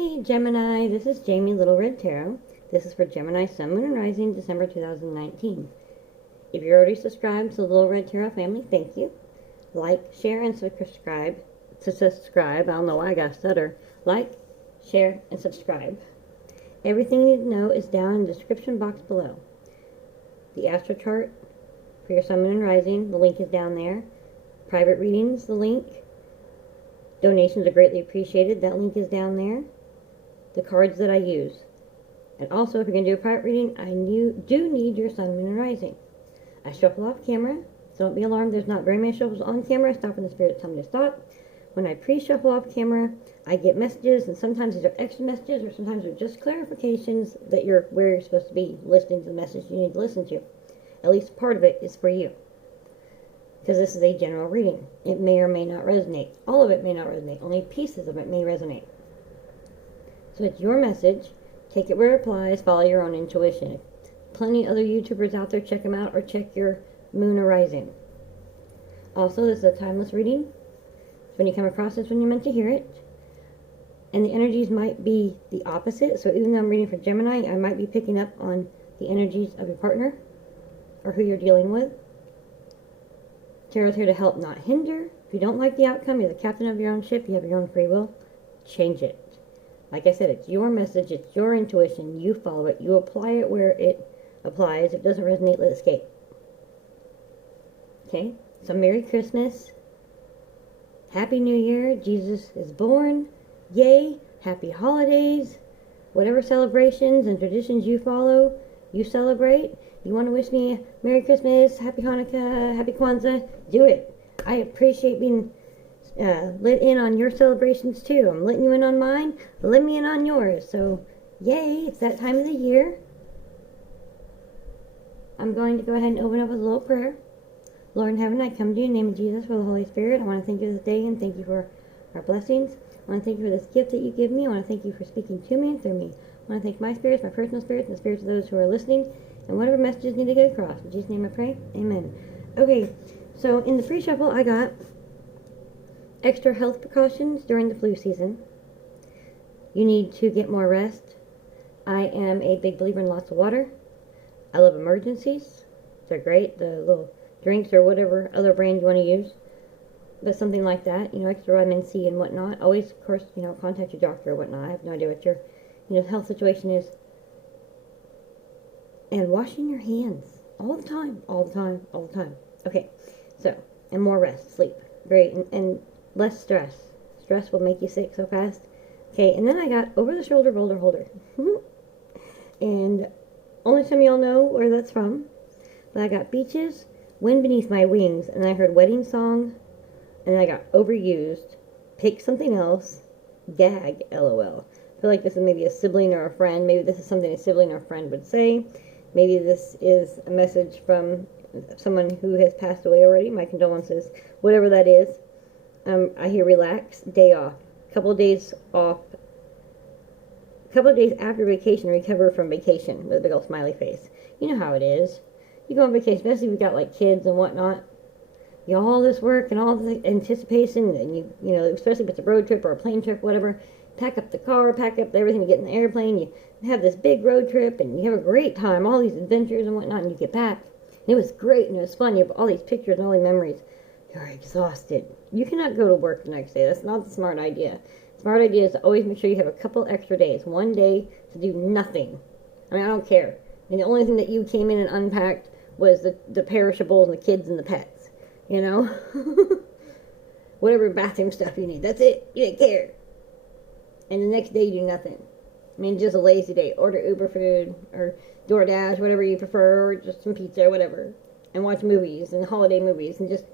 Hey Gemini, this is Jamie Little Red Tarot. This is for Gemini Sun, Moon, and Rising, December 2019. If you're already subscribed to the Little Red Tarot family, thank you. Like, share, and subscribe. I don't know why I got stutter. Like, share, and subscribe. Everything you need to know is down in the description box below. The astro chart for your Sun, Moon, and Rising, the link is down there. Private readings, the link. Donations are greatly appreciated. That link is down there. The cards that I use. And also, if you're going to do a private reading, I do need your Sun, Moon, and Rising. I shuffle off camera, so don't be alarmed. There's not very many shuffles on camera. I stop when the spirits tell me to stop. When I pre-shuffle off camera, I get messages, and sometimes these are extra messages, or sometimes they're just clarifications that you're where you're supposed to be, listening to the message you need to listen to. At least part of it is for you. Because this is a general reading. It may or may not resonate. All of it may not resonate. Only pieces of it may resonate. So it's your message. Take it where it applies. Follow your own intuition. Plenty of other YouTubers out there. Check them out, or check your moon or rising. Also, this is a timeless reading. So when you come across this, when you're meant to hear it. And the energies might be the opposite. So even though I'm reading for Gemini, I might be picking up on the energies of your partner or who you're dealing with. Tarot's here to help, not hinder. If you don't like the outcome, you're the captain of your own ship. You have your own free will. Change it. Like I said, it's your message. It's your intuition. You follow it. You apply it where it applies. If it doesn't resonate, let it escape. Okay? So Merry Christmas. Happy New Year. Jesus is born. Yay. Happy holidays. Whatever celebrations and traditions you follow, you celebrate. You want to wish me a Merry Christmas, Happy Hanukkah, Happy Kwanzaa, do it. I appreciate being lit in on your celebrations too. I'm letting you in on mine, let me in on yours. So, yay, it's that time of the year. I'm going to go ahead and open up with a little prayer. Lord in heaven, I come to you in the name of Jesus for the Holy Spirit. I want to thank you for this day and thank you for our blessings. I want to thank you for this gift that you give me. I want to thank you for speaking to me and through me. I want to thank my spirits, my personal spirits, and the spirits of those who are listening, and whatever messages need to get across. In Jesus' name I pray. Amen. Okay, so in the pre-shuffle, I got extra health precautions during the flu season. You need to get more rest. I am a big believer in lots of water. I love emergencies. They're great. The little drinks or whatever other brand you want to use. But something like that, extra vitamin C and whatnot. Always, of course, contact your doctor or whatnot. I have no idea what your, health situation is. And washing your hands all the time. Okay, so, and more rest, sleep. Great, and less stress. Stress will make you sick so fast. Okay, and then I got over-the-shoulder roller holder. And only some of y'all know where that's from. But I got beaches, wind beneath my wings, and I heard wedding song, and I got overused, pick something else, gag, LOL. I feel like this is maybe a sibling or a friend. Maybe this is something a sibling or a friend would say. Maybe this is a message from someone who has passed away already. My condolences. Whatever that is. I hear relax, day off. Couple of days off. Couple of days after vacation, recover from vacation with a big old smiley face. You know how it is. You go on vacation, especially if you've got like kids and whatnot. You know, all this work and all the anticipation, and you know, especially if it's a road trip or a plane trip, whatever. Pack up the car, pack up everything to get in the airplane. You have this big road trip, and you have a great time, all these adventures and whatnot, and you get back. And it was great, and it was fun. You have all these pictures and all these memories. You're exhausted. You cannot go to work the next day. That's not the smart idea. The smart idea is to always make sure you have a couple extra days. One day to do nothing. I mean, I don't care. I mean, the only thing that you came in and unpacked was the perishables and the kids and the pets. You know? Whatever bathroom stuff you need. That's it. You didn't care. And the next day you do nothing. I mean, just a lazy day. Order Uber food or DoorDash, whatever you prefer, or just some pizza or whatever. And watch movies and holiday movies and just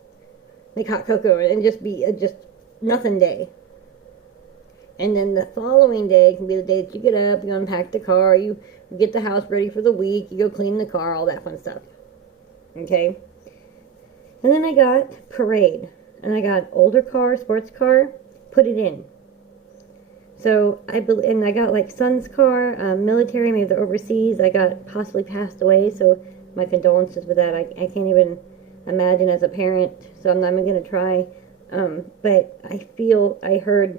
make hot cocoa and just be a just nothing day. And then the following day can be the day that you get up, you unpack the car, you get the house ready for the week, you go clean the car, all that fun stuff. Okay? And then I got parade. And I got older car, sports car, put it in. So, I got like son's car, military, maybe they're overseas. I got possibly passed away, so my condolences with that. I can't even imagine as a parent, so I'm not even going to try. But I heard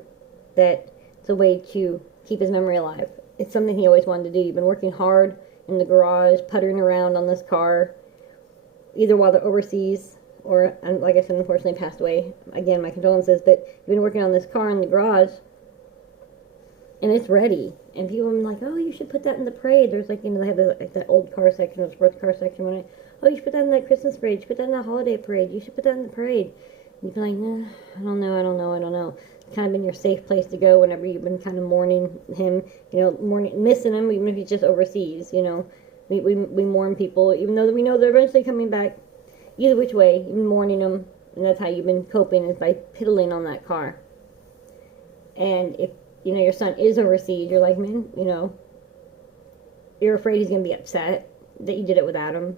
that it's a way to keep his memory alive. It's something he always wanted to do. You've been working hard in the garage, puttering around on this car, either while they're overseas or, like I said, unfortunately passed away. Again, my condolences, but you've been working on this car in the garage, and it's ready. And people have been like, oh, you should put that in the parade. There's like, they have that old car section or sports car section on it. Oh, you should put that in that Christmas parade. You should put that in the holiday parade. You should put that in the parade. You'd be like, nah, I don't know. It's kind of been your safe place to go whenever you've been kind of mourning him, missing him, even if he's just overseas, We mourn people, even though we know they're eventually coming back. Either which way, you've been mourning them, and that's how you've been coping, is by piddling on that car. And if, your son is overseas, you're like, man, you're afraid he's going to be upset that you did it without him.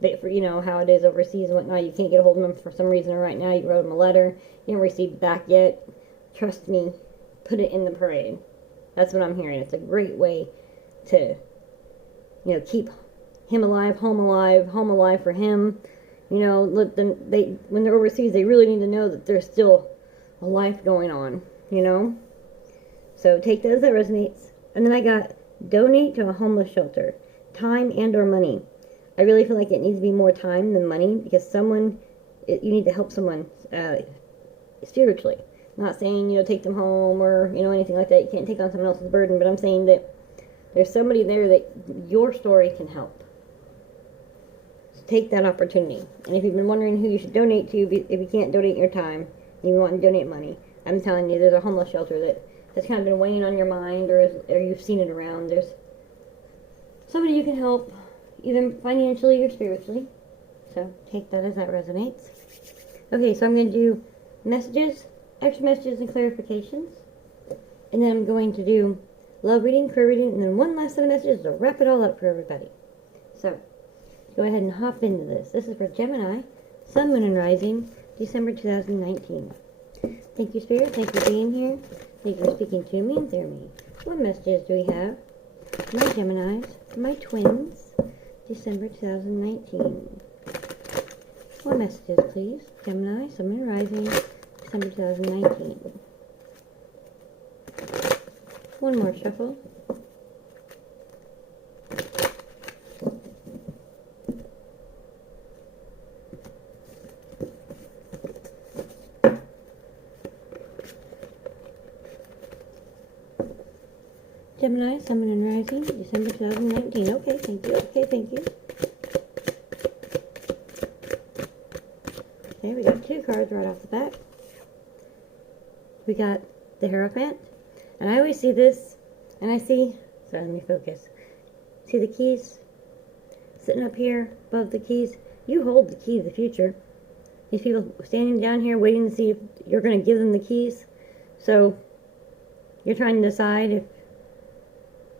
But for, how it is overseas and whatnot, you can't get a hold of him for some reason right now. You wrote him a letter, you haven't received it back yet. Trust me, put it in the parade. That's what I'm hearing. It's a great way to, keep him alive, home alive for him. Let them, when they're overseas, they really need to know that there's still a life going on, So take that as that resonates. And then I got donate to a homeless shelter, time and or money. I really feel like it needs to be more time than money, because you need to help someone spiritually. I'm not saying, take them home or, anything like that. You can't take on someone else's burden, but I'm saying that there's somebody there that your story can help. So take that opportunity. And if you've been wondering who you should donate to, if you can't donate your time, and you want to donate money, I'm telling you, there's a homeless shelter that's kind of been weighing on your mind, or you've seen it around. There's somebody you can help, either financially or spiritually. So take that as that resonates. Okay, so I'm going to do messages, extra messages, and clarifications. And then I'm going to do love reading, prayer reading, and then one last set of messages to wrap it all up for everybody. So go ahead and hop into this. This is for Gemini, Sun, Moon, and Rising, December 2019. Thank you, Spirit. Thank you for being here. Thank you for speaking to me and through me. What messages do we have? My Geminis, my twins, December 2019. What messages, please? Gemini, Sun, Moon, and Rising, December 2019. One more shuffle. Gemini, Sun, Moon, and Rising, December 2019. Okay, thank you. Okay, thank you. Okay, we got two cards right off the bat. We got the Hierophant. And I always see this, and I see, sorry, let me focus. See the keys sitting up here above the keys? You hold the key to the future. These people standing down here waiting to see if you're going to give them the keys. So you're trying to decide if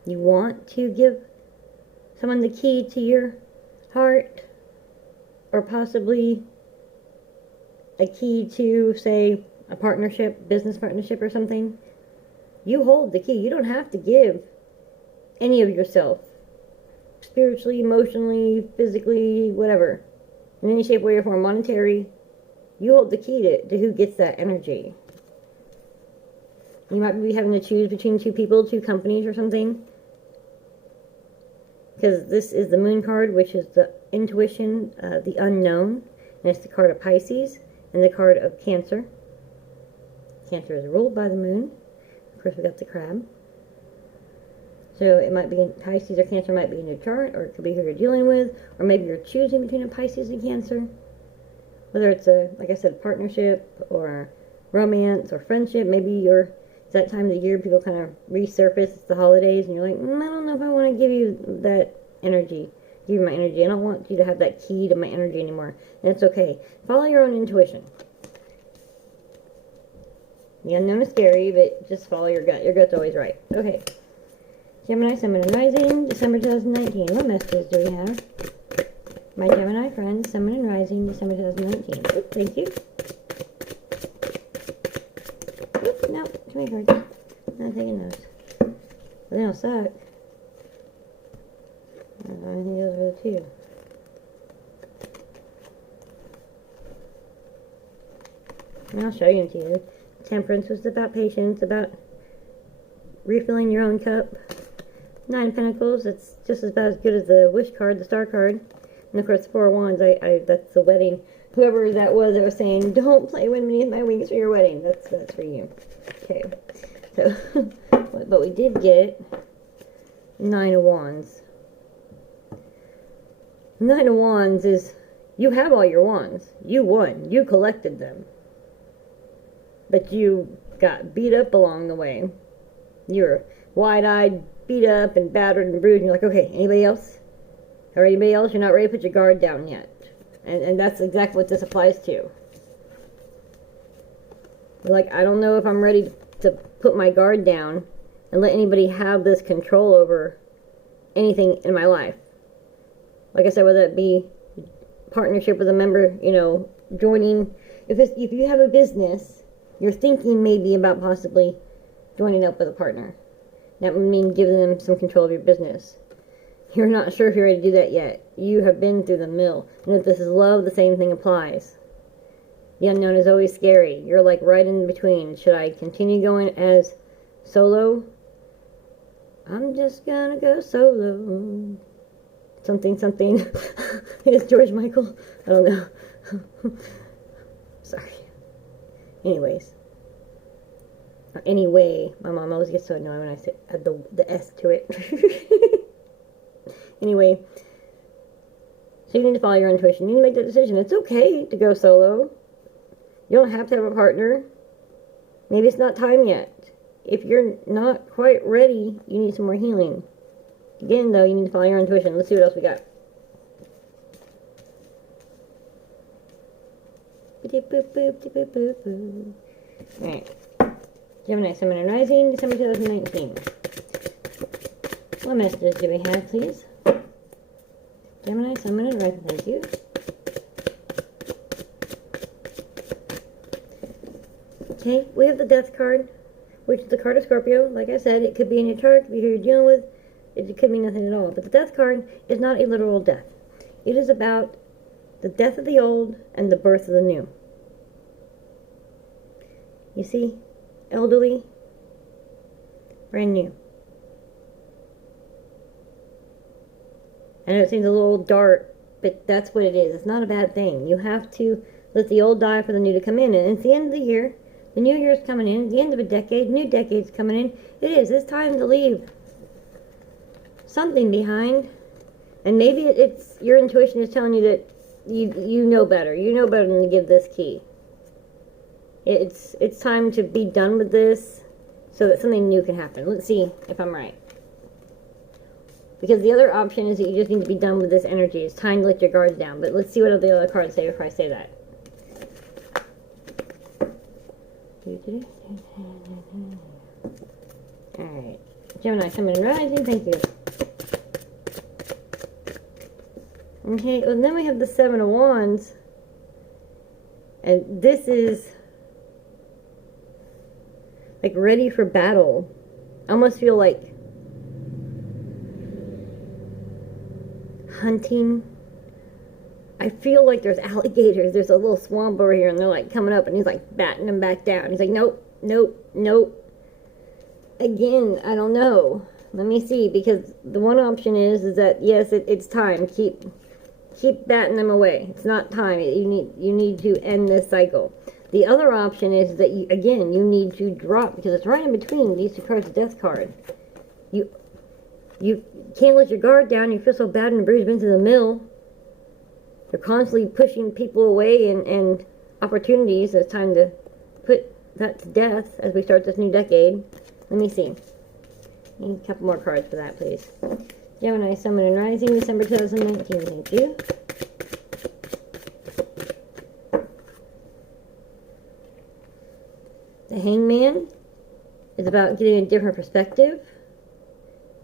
you want to give someone the key to your heart, or possibly a key to, say, a partnership, business partnership or something. You hold the key. You don't have to give any of yourself, spiritually, emotionally, physically, whatever, in any shape, way, or form, monetary. You hold the key to who gets that energy. You might be having to choose between two people, two companies or something, because this is the Moon card, which is the intuition, the unknown, and it's the card of Pisces and the card of Cancer. Cancer is ruled by the Moon. Of course, we got the Crab. So it might be Pisces or Cancer might be in your chart, or it could be who you're dealing with, or maybe you're choosing between a Pisces and Cancer. Whether it's like I said, partnership or romance or friendship. Maybe it's that time of the year people kind of resurface. It's the holidays, and you're like, I don't know if I want to give you that energy. Give you my energy. I don't want you to have that key to my energy anymore. And it's okay. Follow your own intuition. The unknown is scary, but just follow your gut. Your gut's always right. Okay. Gemini, Sun, Moon, and Rising, December 2019. What messages do we have? My Gemini friends, Sun, Moon, and Rising, December 2019. Oops, thank you. Oops, no, come here, cards. Not taking those. They don't suck. I think those were the two. And I'll show you to you. Temperance was about patience, about refilling your own cup. 9 of Pentacles, it's just about as good as the Wish card, the Star card. And of course, 4 of Wands, that's the wedding. Whoever that was saying, don't play with me in my wings for your wedding. That's for you. Okay. So, but we did get 9 of Wands. 9 of Wands is, you have all your wands. You won. You collected them. But you got beat up along the way. You're wide-eyed, beat up, and battered and bruised. And you're like, okay, anybody else? Or anybody else? You're not ready to put your guard down yet. And that's exactly what this applies to. You're like, I don't know if I'm ready to put my guard down and let anybody have this control over anything in my life. Like I said, whether it be partnership with a member, you know, joining. If you have a business, you're thinking maybe about possibly joining up with a partner. That would mean giving them some control of your business. You're not sure if you're ready to do that yet. You have been through the mill. And if this is love, the same thing applies. The unknown is always scary. You're like right in between. Should I continue going as solo? I'm just gonna go solo. Something. It's George Michael. I don't know. Sorry. Anyways. Anyway, my mom always gets so annoyed when I say add the S to it. Anyway, so you need to follow your intuition. You need to make that decision. It's okay to go solo. You don't have to have a partner. Maybe it's not time yet. If you're not quite ready, you need some more healing. Again, though, you need to follow your intuition. Let's see what else we got. Alright. Gemini, Sun, Moon, and Rising, December 2019. What messages do we have, please? Gemini, Sun, Moon, and Rising, thank you. Okay, we have the Death card, which is the card of Scorpio. Like I said, it could be in your chart, it could be who you're dealing with. It could mean nothing at all. But the Death card is not a literal death. It is about the death of the old and the birth of the new. You see? Elderly, brand new. I know it seems a little dark, but that's what it is. It's not a bad thing. You have to let the old die for the new to come in. And it's the end of the year. The new year's coming in. It's the end of a decade. New decade's coming in. It is. It's time to leave something behind. And maybe it's your intuition is telling you that you know better. You know better than to give this key. It's time to be done with this so that something new can happen. Let's see if I'm right. Because the other option is that you just need to be done with this energy. It's time to let your guards down. But let's see what the other cards say before I say that. Alright. Gemini, Sun, Moon, and Rising, thank you. Okay, well then we have the 7 of Wands. And this is like ready for battle. I almost feel like hunting. I feel like there's alligators. There's a little swamp over here and they're like coming up and he's like batting them back down. He's like, nope, nope, nope. Again, I don't know. Let me see, because the one option is that yes, it's time. Keep batting them away. It's not time. You need to end this cycle. The other option is that, you need to drop, because it's right in between these two cards, the Death card. You can't let your guard down. You feel so bad and bruised into the mill. You're constantly pushing people away and opportunities. It's time to put that to death as we start this new decade. Let me see. Need a couple more cards for that, please. Gemini, Sun, Moon, and Rising, December 2019. Thank you. The Hangman is about getting a different perspective.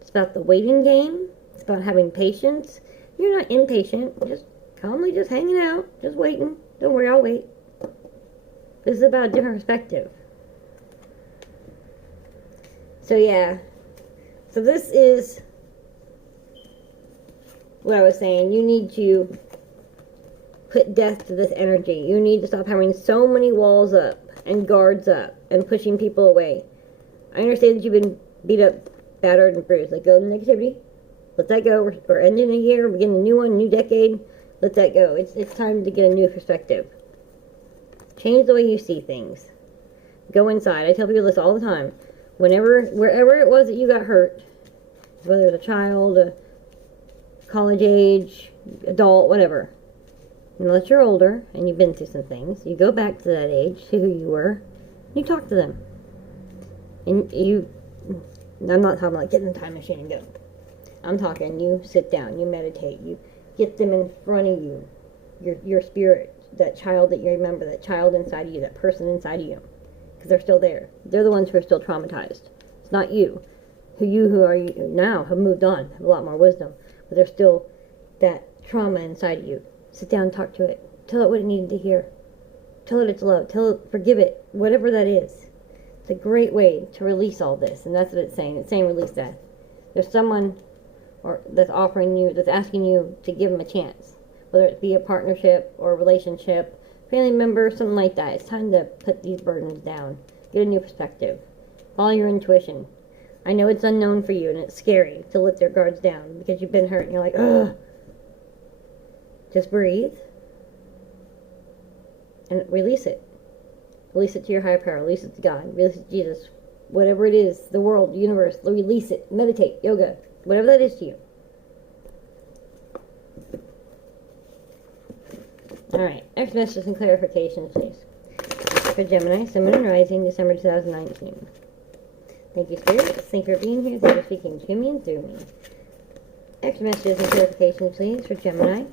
It's about the waiting game. It's about having patience. You're not impatient. Just calmly just hanging out. Just waiting. Don't worry, I'll wait. This is about a different perspective. So yeah. So this is what I was saying. You need to put death to this energy. You need to stop having so many walls up and guards up and pushing people away. I understand that you've been beat up, battered, and bruised. Let go of the negativity. Let that go. We're ending a year, beginning a new one, new decade. Let that go. It's time to get a new perspective. Change the way you see things. Go inside. I tell people this all the time. Wherever it was that you got hurt, whether it's a child, a college age, adult, whatever. Unless you're older and you've been through some things, you go back to that age, see who you were, and you talk to them. And I'm not talking like get in the time machine and go. I'm talking you sit down, you meditate, you get them in front of you, your spirit, that child that you remember, that child inside of you, that person inside of you. Because they're still there. They're the ones who are still traumatized. It's not you. Who are you now have moved on, have a lot more wisdom. But there's still that trauma inside of you. Sit down and talk to it. Tell it what it needed to hear. Tell it it's love. Tell it, forgive it. Whatever that is. It's a great way to release all this. And that's what it's saying. It's saying release that. There's someone that's offering you, that's asking you to give them a chance. Whether it be a partnership or a relationship, family member, something like that. It's time to put these burdens down. Get a new perspective. Follow your intuition. I know it's unknown for you and it's scary to let their guards down because you've been hurt and you're like, ugh. Just breathe and release it. Release it to your higher power. Release it to God. Release it to Jesus. Whatever it is, the world, the universe, release it. Meditate, yoga, whatever that is to you. Alright, next messages and clarifications, please. For Gemini, Sun, Moon, and Rising, December 2019. Thank you, Spirit. Thank you for being here. Thank you for speaking to me and through me. Extra messages and clarifications, please, for Gemini,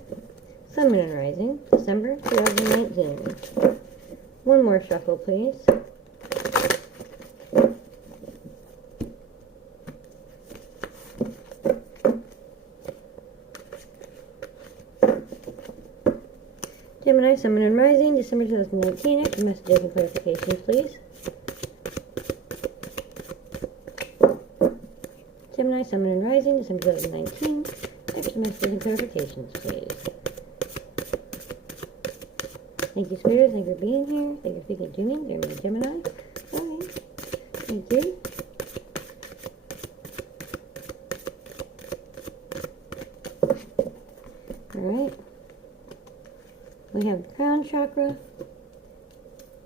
Sun, Moon, and Rising, December 2019. One more shuffle, please. Gemini, Sun, Moon, and Rising, December 2019. Extra messages and clarifications, please. Gemini, Sun, Moon, and Rising, December 2019. Extra messages and clarifications, please. Thank you, Spirit. Thank you for being here. Thank you for speaking to me. Through me, Gemini. Okay. Thank you. Alright. We have crown chakra.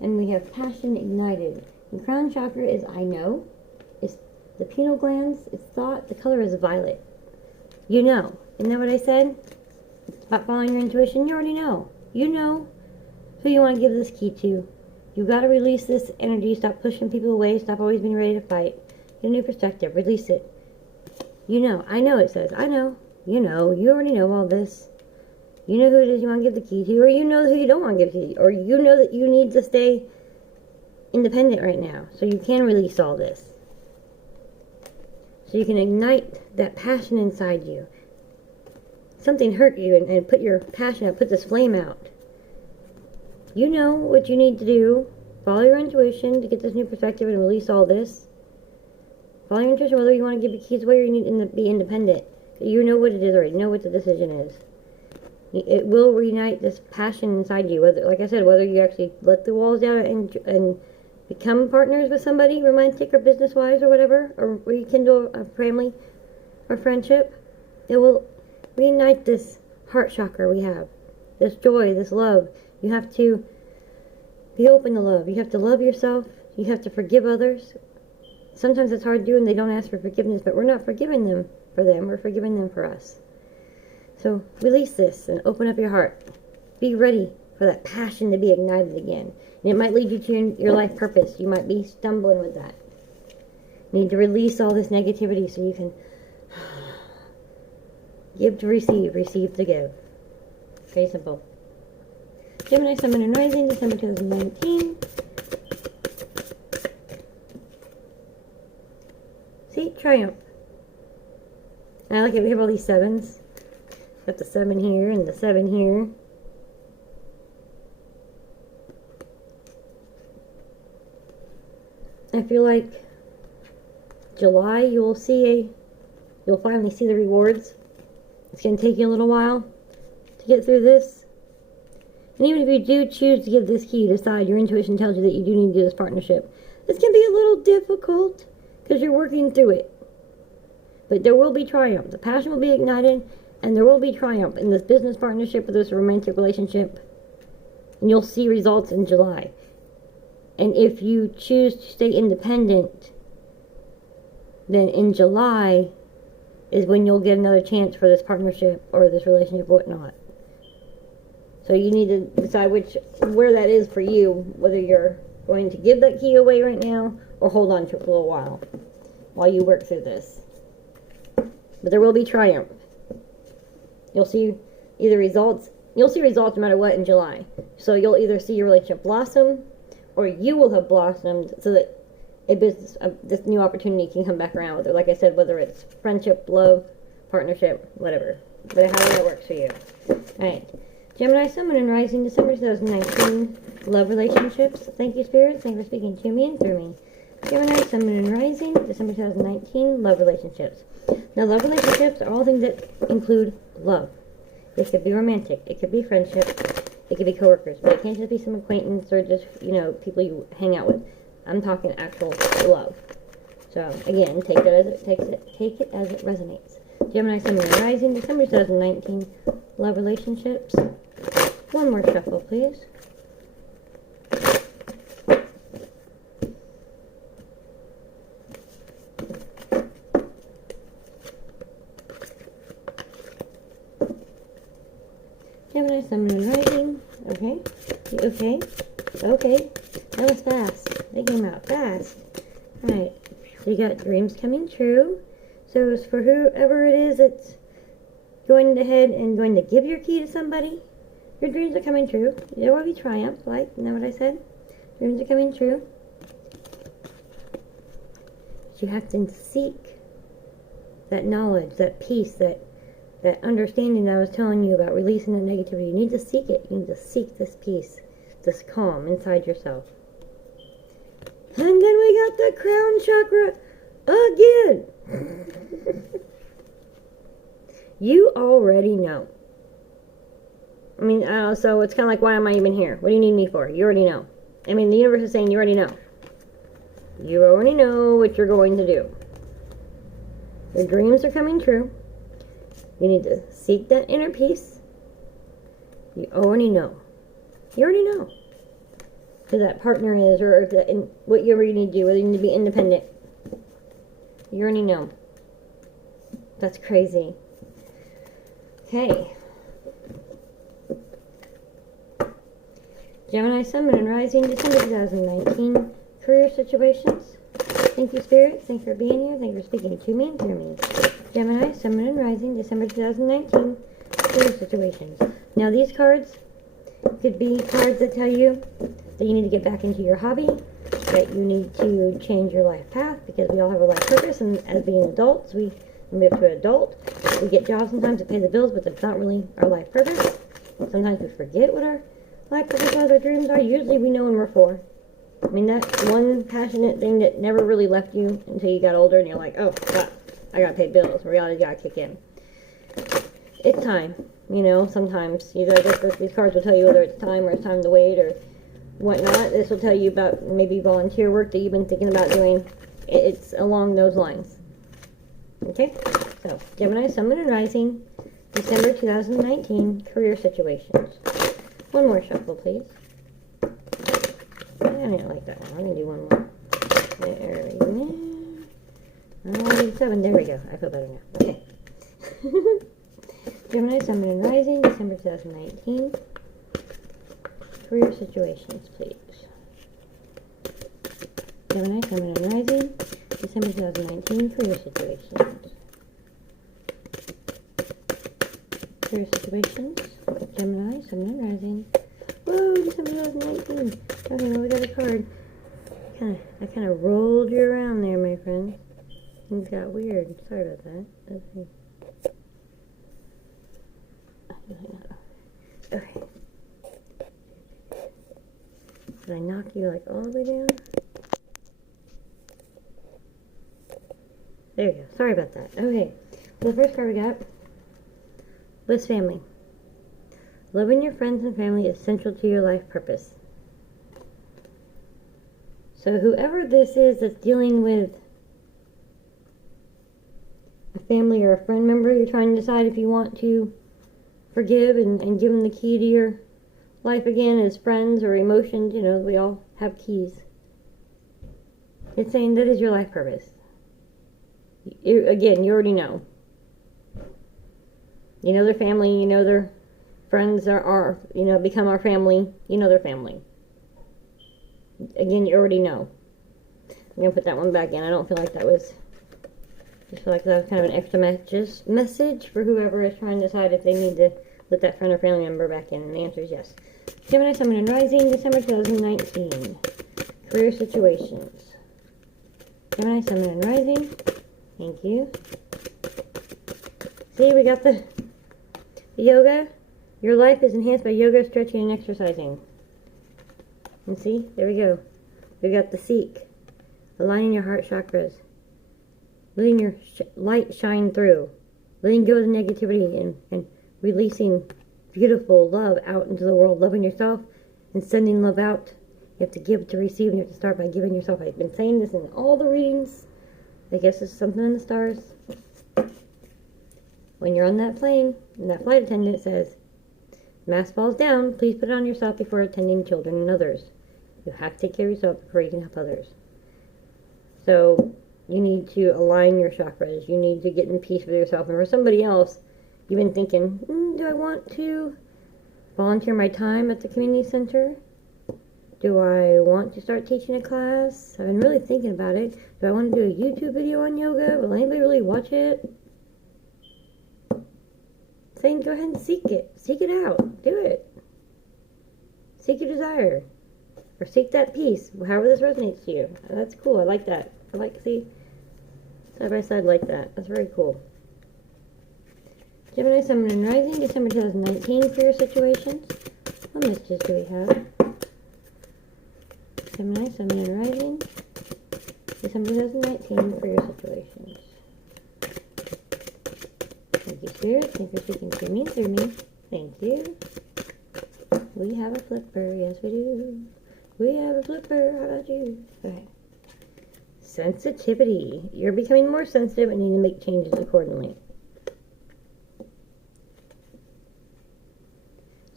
And we have passion ignited. And crown chakra is I know. It's the pineal glands. It's thought. The color is violet. You know. Isn't that what I said? It's about following your intuition. You already know. You know who you want to give this key to. You got to release this energy. Stop pushing people away. Stop always being ready to fight. Get a new perspective. Release it. You know. I know it says. I know. You know. You already know all this. You know who it is you want to give the key to. Or you know who you don't want to give the key to. Or you know that you need to stay independent right now. So you can release all this. So you can ignite that passion inside you. Something hurt you and put your passion out. Put this flame out. You know what you need to do. Follow your intuition to get this new perspective and release all this. Follow your intuition whether you want to give the keys away or you need to be independent. You know what it is already. You know what the decision is. It will reignite this passion inside you. Whether, like I said, whether you actually let the walls down and become partners with somebody, romantic or business-wise or whatever, or rekindle a family or friendship, it will reignite this heart chakra we have. This joy, this love. You have to be open to love. You have to love yourself. You have to forgive others. Sometimes it's hard to do and they don't ask for forgiveness, but we're not forgiving them for them. We're forgiving them for us. So release this and open up your heart. Be ready for that passion to be ignited again. And it might lead you to your life purpose. You might be stumbling with that. You need to release all this negativity so you can give to receive, receive to give. Very simple. Gemini, Sun, Moon, and Rising, December 2019. See? Triumph. And I like it. We have all these sevens. Got the 7 here and the 7 here. I feel like July you'll finally see the rewards. It's going to take you a little while to get through this. And even if you do choose to give this key, decide your intuition tells you that you do need to do this partnership. It's going to be a little difficult. because you're working through it. But there will be triumph. The passion will be ignited, and there will be triumph in this business partnership or this romantic relationship. And you'll see results in July. And if you choose to stay independent, then in July is when you'll get another chance for this partnership or this relationship or whatnot. So you need to decide where that is for you, whether you're going to give that key away right now or hold on to it for a little while you work through this. But there will be triumph. You'll see results no matter what in July. So you'll either see your relationship blossom, or you will have blossomed so that this new opportunity can come back around. Like I said, whether it's friendship, love, partnership, whatever. But however that works for you. Alright. Gemini, Sun, Moon, and Rising, December 2019. Love relationships. Thank you, Spirits. Thank you for speaking to me and through me. Gemini, Sun, Moon, and Rising, December 2019. Love relationships. Now, love relationships are all things that include love. It could be romantic. It could be friendship. It could be coworkers. But it can't just be some acquaintance or just, people you hang out with. I'm talking actual love. So, again, take it as it resonates. Gemini, Sun, Moon, and Rising, December 2019. Love relationships. One more shuffle, please. Gemini, Sun, Moon, and Rising. Okay. Okay. Okay. That was fast. They came out fast. Alright. So you got dreams coming true. So it's for whoever it is that's going ahead and going to give your key to somebody. Your dreams are coming true. There will be triumph, isn't that what I said? Dreams are coming true. But you have to seek that knowledge, that peace, that understanding that I was telling you about, releasing the negativity. You need to seek it. You need to seek this peace, this calm inside yourself. And then we got the crown chakra again. You already know. I mean, so it's kind of like, why am I even here? What do you need me for? You already know. I mean, the universe is saying you already know. You already know what you're going to do. Your dreams are coming true. You need to seek that inner peace. You already know. You already know who that partner is, or whatever you need to do, whether you need to be independent. You already know. That's crazy. Okay. Gemini, Sun, Moon, and Rising, December 2019. Career situations. Thank you, Spirits. Thank you for being here. Thank you for speaking to me and through me. Gemini, Sun, Moon, and Rising, December 2019. Career situations. Now, these cards could be cards that tell you that you need to get back into your hobby, that you need to change your life path, because we all have a life purpose, and as being adults, we move to an adult. We get jobs sometimes to pay the bills, but that's not really our life purpose. Sometimes we forget what our life purpose is, our dreams are. Usually we know when we're 4. I mean, that one passionate thing that never really left you until you got older, and you're like, oh, God, I gotta pay bills. Reality gotta kick in. It's time. Sometimes, I guess these cards will tell you whether it's time or it's time to wait or whatnot. This will tell you about maybe volunteer work that you've been thinking about doing. It's along those lines. Okay? So, Gemini, Sun, Moon, and Rising, December 2019, career situations. One more shuffle, please. I didn't like that one. I'm going to do one more. There we go. 7. There we go. I feel better now. Okay. Gemini, Sun, Moon, and Rising, December 2019. Career situations, please. Gemini, Sun, Moon, and Rising, December 2019. Career situations. Career situations. Gemini, Sun, Moon, and Rising. Whoa, December 2019. Okay, well, we got a card. I kind of rolled you around there, my friend. Things got weird. Sorry about that. Let's see. Okay. Did I knock you all the way down? There we go. Sorry about that. Okay. So the first card we got was family. Loving your friends and family is central to your life purpose. So whoever this is that's dealing with a family or a friend member you're trying to decide if you want to forgive and give them the key to your life again as friends or emotions. You know, we all have keys. It's saying that is your life purpose. Again, you already know. You know their family, you know their friends are become our family. You know their family. Again, you already know. I'm going to put that one back in. I don't feel like that was... I feel like that was kind of an extra message for whoever is trying to decide if they need to put that friend or family member back in. And the answer is yes. Gemini, Sun, Moon, and Rising, December 2019. Career situations. Gemini, Sun, Moon, and Rising. Thank you. See, we got the yoga. Your life is enhanced by yoga, stretching, and exercising. And see, there we go. We got the seek. Aligning your heart chakras. Letting your light shine through. Letting go of the negativity and releasing beautiful love out into the world. Loving yourself and sending love out. You have to give to receive, and you have to start by giving yourself. I've been saying this in all the readings. I guess it's something in the stars. When you're on that plane, and that flight attendant says, mask falls down, please put it on yourself before attending children and others. You have to take care of yourself before you can help others. So, you need to align your chakras. You need to get in peace with yourself. And for somebody else, you've been thinking, do I want to volunteer my time at the community center? Do I want to start teaching a class? I've been really thinking about it. Do I want to do a YouTube video on yoga? Will anybody really watch it? Saying go ahead and seek it. Seek it out. Do it. Seek your desire. Or seek that peace. However this resonates to you. That's cool. I like that. I like, see, side by side like that. That's very cool. Gemini, Sun, Moon, and Rising, December 2019, career situations. What messages do we have? Gemini, Sun, Moon, and Rising, December 2019, career situations. Thank you, Spirit. Thank you for speaking to me, through me. Thank you. We have a flipper. Yes, we do. We have a flipper. How about you? Okay. Sensitivity. You're becoming more sensitive and need to make changes accordingly.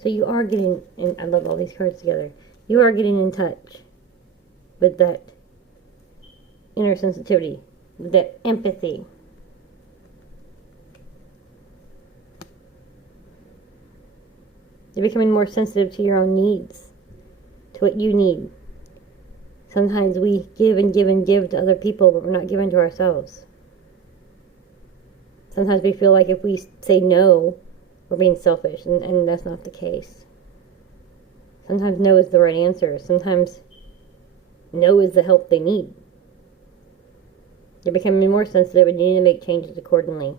So you are getting, and I love all these cards together, you are getting in touch with that inner sensitivity, with that empathy. You're becoming more sensitive to your own needs, to what you need. Sometimes we give and give and give to other people, but we're not giving to ourselves. Sometimes we feel like if we say no, we're being selfish, and that's not the case. Sometimes no is the right answer. Sometimes no is the help they need. You're becoming more sensitive and you need to make changes accordingly.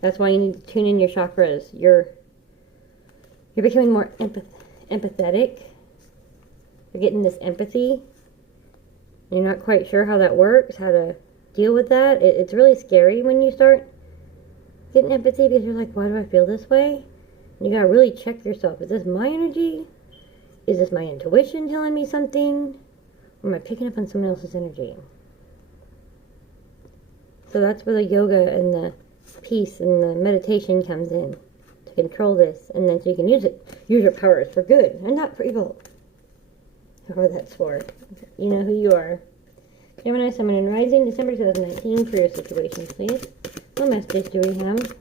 That's why you need to tune in your chakras. You're becoming more empathetic. You're getting this empathy. You're not quite sure how that works, how to deal with that. It's really scary when you start getting empathy because you're like, why do I feel this way? And you gotta really check yourself. Is this my energy? Is this my intuition telling me something? Or am I picking up on someone else's energy? So that's where the yoga and the peace and the meditation comes in. To control this. And then so you can use it. Use your powers for good and not for evil. Whoever that's for. You know who you are. Gemini, Sun, Moon, and Rising, December 2019, career situations, please. What message do we have?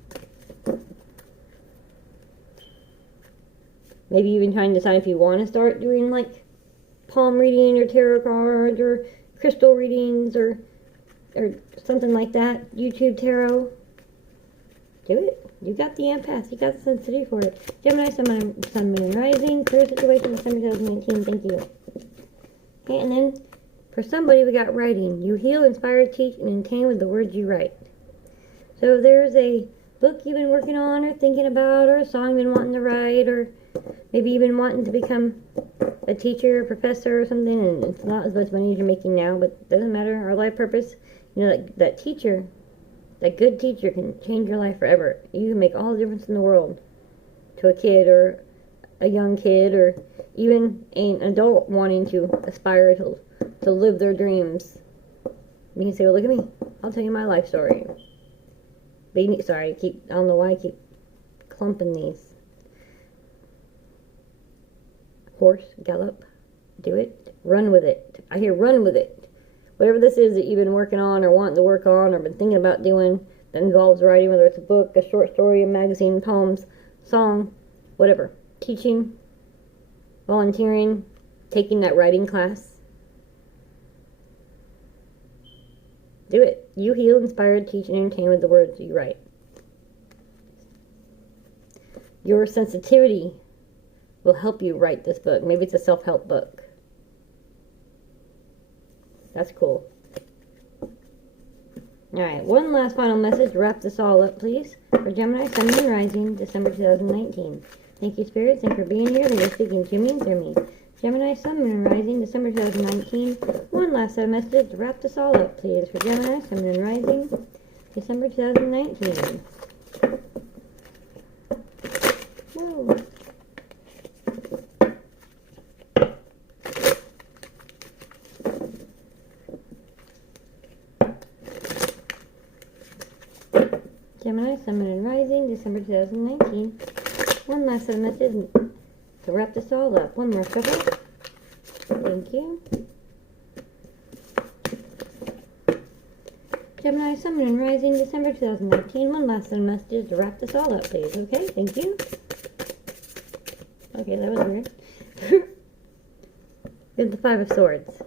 Maybe you've been trying to decide if you want to start doing like palm reading or tarot cards or crystal readings or something like that. YouTube tarot. Do it. You got the empath. You got the sensitivity for it. Gemini, Sun, Moon, and Rising, career situation, December 2019. Thank you. Okay, and then for somebody we got writing. You heal, inspire, teach, and entertain with the words you write. So if there's a book you've been working on or thinking about or a song you've been wanting to write or maybe you've been wanting to become a teacher or professor or something and it's not as much money as you're making now, but it doesn't matter. Our life purpose, you know, that teacher, that good teacher can change your life forever. You can make all the difference in the world to a kid or a young kid or even an adult wanting to aspire to live their dreams. You can say, well, look at me. I'll tell you my life story. Sorry, I don't know why I keep clumping these. Horse, gallop, do it, run with it. I hear run with it. Whatever this is that you've been working on or wanting to work on or been thinking about doing that involves writing, whether it's a book, a short story, a magazine, poems, song, whatever. Teaching, volunteering, taking that writing class. Do it. You heal, inspire, teach, and entertain with the words you write. Your sensitivity will help you write this book. Maybe it's a self-help book. That's cool. Alright, one last final message. Wrap this all up, please. For Gemini, Sun, Moon, Rising, December 2019. Thank you, Spirits, and for being here and you're speaking to me and through me. Gemini, Sun, Moon, Rising, December 2019. One last set of messages. Wrap this all up, please. For Gemini, Sun, Moon, Rising, December 2019. Whoa. Gemini, Sun, Moon, and Rising, December 2019. One last set of messages to wrap this all up. One more shuffle. Thank you. Gemini, Sun, Moon, and Rising, December 2019. One last set of messages to wrap this all up, please. Okay, thank you. Okay, that was weird. We have the Five of Swords.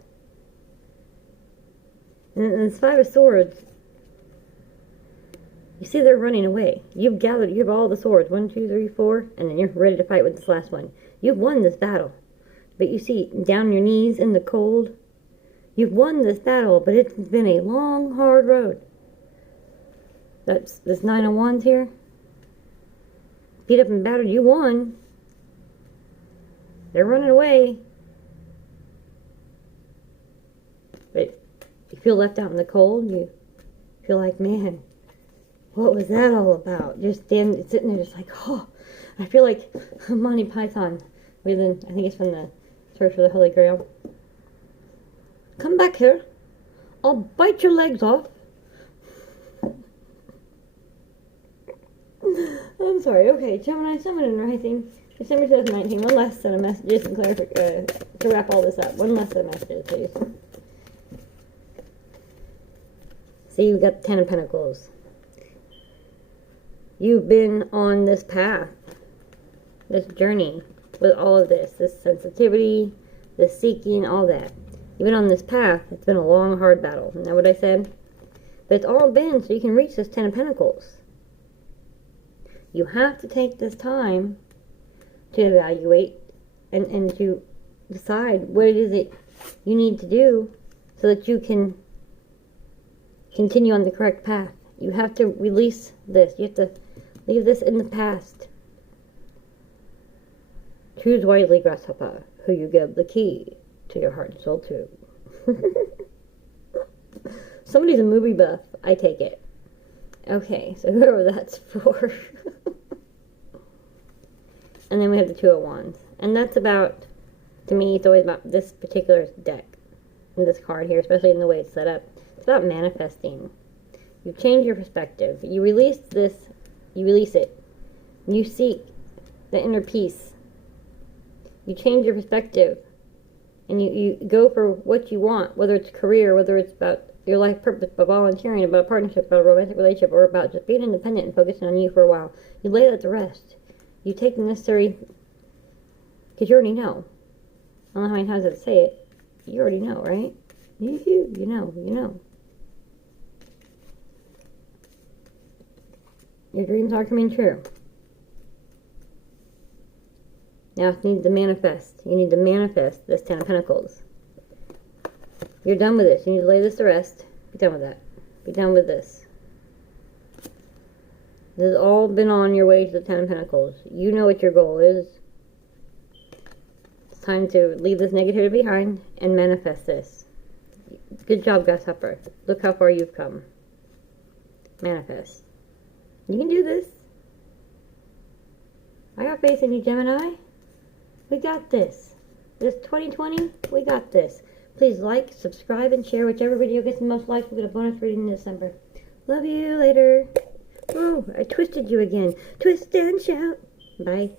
And this Five of Swords, you see they're running away. You have all the swords. 1, 2, 3, 4. And then you're ready to fight with this last one. You've won this battle. But you see, down on your knees in the cold. You've won this battle, but it's been a long, hard road. That's this Nine of Wands here. Beat up and battered, you won. They're running away. But you feel left out in the cold. You feel like, man, what was that all about? Just sitting there just like, oh, I feel like Monty Python. I think it's from the Search for the Holy Grail. Come back here. I'll bite your legs off. I'm sorry. Okay, Gemini, Sun, Moon, and Rising, December 2019. One last set of messages and to wrap all this up. One last set of messages, please. See, you've got the Ten of Pentacles. You've been on this path, this journey, with all of this sensitivity, this seeking, all that. You've been on this path. It's been a long, hard battle. Isn't that what I said? But it's all been so you can reach this Ten of Pentacles. You have to take this time to evaluate and to decide what it is that you need to do so that you can continue on the correct path. You have to release this. You have to leave this in the past. Choose wisely, grasshopper, who you give the key to your heart and soul to. Somebody's a movie buff, I take it. Okay, so whoever that's for. And then we have the Two of Wands. And that's about, to me, it's always about this particular deck. And this card here, especially in the way it's set up. It's about manifesting. You change your perspective. You release this, you release it. You seek the inner peace. You change your perspective. And you go for what you want, whether it's career, whether it's about your life purpose, about volunteering, about a partnership, about a romantic relationship, or about just being independent and focusing on you for a while. You lay that to rest. You take the necessary, because you already know. I don't know how many times I have to say it. You already know, right? You know. Your dreams are coming true. Now you need to manifest. You need to manifest this Ten of Pentacles. You're done with this. You need to lay this to rest. Be done with that. Be done with this. This has all been on your way to the Ten of Pentacles. You know what your goal is. It's time to leave this negativity behind and manifest this. Good job, Grasshopper. Look how far you've come. Manifest. You can do this. I got faith in you, Gemini. We got this. This 2020, we got this. Please like, subscribe, and share whichever video gets the most likes. We'll get a bonus reading in December. Love you. Later. Oh, I twisted you again. Twist and shout. Bye.